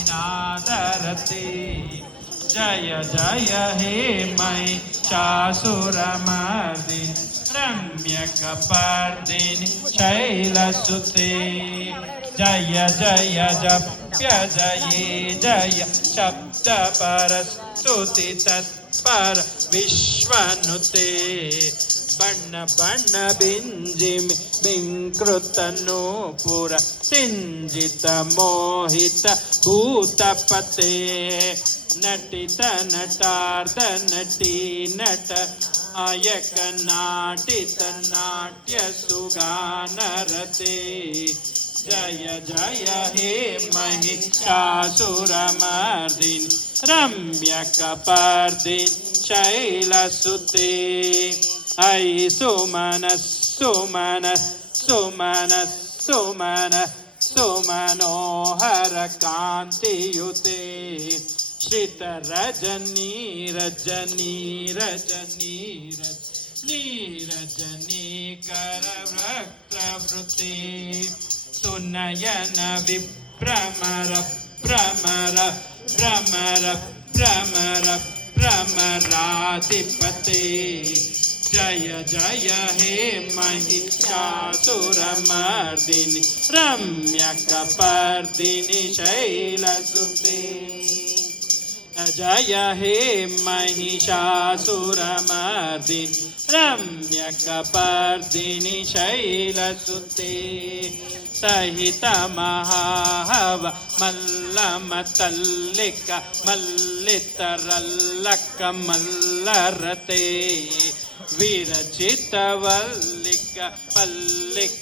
निनादरते जय जय हे महिषासुरमर्दिनि रम्यकपर्दिनि शैलसुते जय जय जप्य जये जय शब्दपरस्तुति तत्पर विश्वनुते बण्ण बण्ण बिञ्जिमि बिङ्कृतनूपुर सिञ्जित मोहित भूतपते नटित नटार्ध नटी नट आयक नाटित नाट्य सुगानरते जय जय हे महिषासुरमर्दिनि रम्यकपर्दिनि शैलसुते ऐ सुमन सुमन सुमन सुमन सुमनोहर कान्तियुते श्रित रजनी रजनी रजनी रजनी कर वक्त्रवृते सुनयन विभ्रमर भ्रमर भ्रमर भ्रमर भ्रमराधिपते जय जय हे महिषासुरमर्दिनि रम्यकपर्दिनि शैलसुते जय हे महिषासुरमर्दिनि रम्यकपर्दिनि शैलसुते सहित महाहव मल्लमतल्लिक मल्लितरल्लक मल्लरते विरचित वल्लिक पल्लिक